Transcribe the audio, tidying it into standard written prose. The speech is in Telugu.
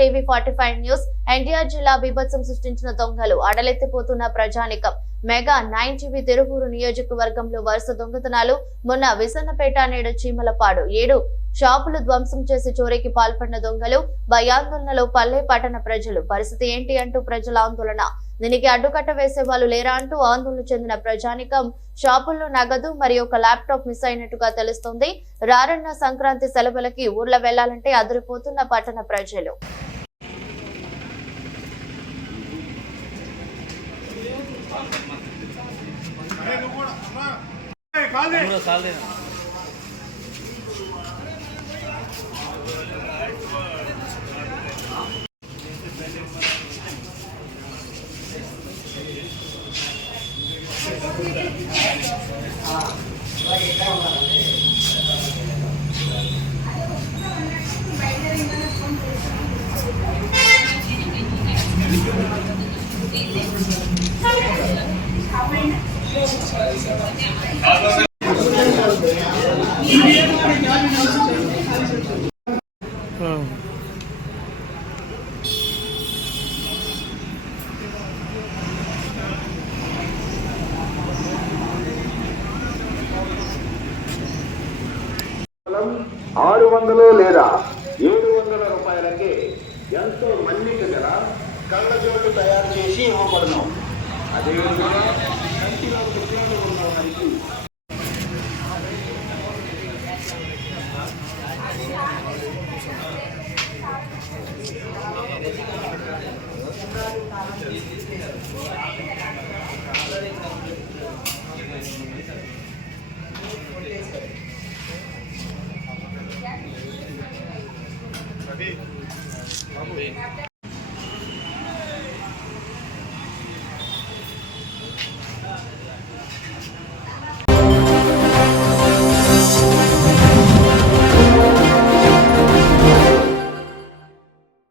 TV 45 news. ఎన్టీఆర్ జిల్లా బీభత్సం సృష్టించిన దొంగలు, అడలెత్తిపోతున్న ప్రజానికం. మెగా 9 టీవీ తిరువూరు నియోజకవర్గంలో వరుస దొంగతనాలు. మొన్న విసన్నపేట, నేడు చీమలపాడు 7 షాపులు ధ్వంసం చేసి చోరీకి పాల్పడిన దొంగలు. భయాందోళనలో పల్లె పట్టణ ప్రజలు. పరిస్థితి ఏంటి అంటూ ప్రజల ఆందోళన. దీనికి అడ్డుకట్ట వేసే వాళ్ళు లేరా అంటూ ఆందోళన చెందిన ప్రజానికం. షాపుల్లో నగదు మరియు ఒక ల్యాప్టాప్ మిస్ అయినట్టుగా తెలుస్తోంది. రానున్న సంక్రాంతి సెలవులకి ఊర్లో వెళ్లాలంటే అదిరిపోతున్న పట్టణ ప్రజలు. $600 లేదా $700 ఎంతో మన్నిక గల కళ్ళజోళ్ళు తయారు చేసి ఇవ్వబడను. అదేవిధంగా కంటిలో విషయాలు ఉన్న వారికి